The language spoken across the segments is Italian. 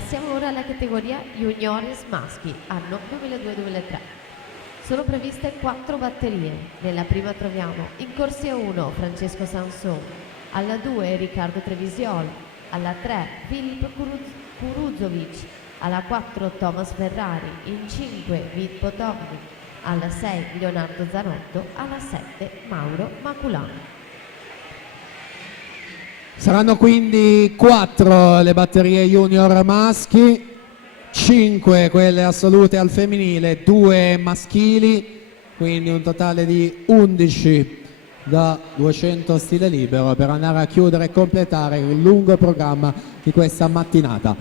Passiamo ora alla categoria Juniores maschi, anno 2002-2003. Sono previste 4 batterie. Nella prima troviamo in corsia 1 Francesco Sanson, alla 2 Riccardo Trevisiol, alla 3 Filip Kuruzovic, alla 4 Thomas Ferrari, in 5 Vit Potovnik, alla 6 Leonardo Zanotto, alla 7 Mauro Maculano. Saranno quindi 4 le batterie junior maschi, 5 quelle assolute al femminile, 2 maschili, quindi un totale di 11 da 200 stile libero per andare a chiudere e completare il lungo programma di questa mattinata.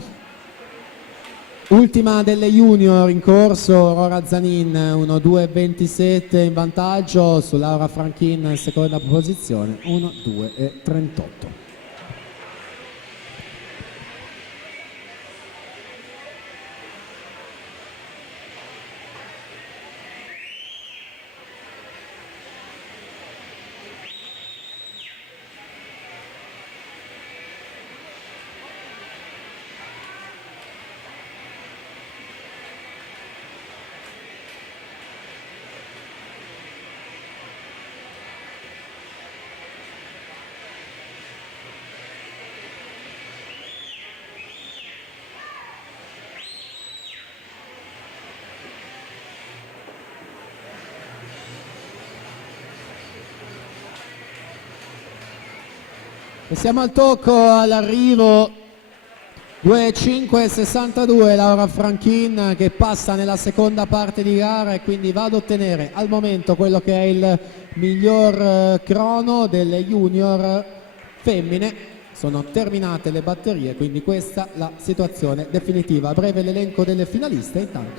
Ultima delle junior in corso, Aurora Zanin 1-2-27 in vantaggio su Laura Franchin seconda posizione 1-2-38. E siamo al tocco, all'arrivo 2.5.62 Laura Franchin che passa nella seconda parte di gara e quindi va ad ottenere al momento quello che è il miglior crono delle junior femmine. Sono terminate le batterie, quindi questa la situazione definitiva. A breve l'elenco delle finaliste, intanto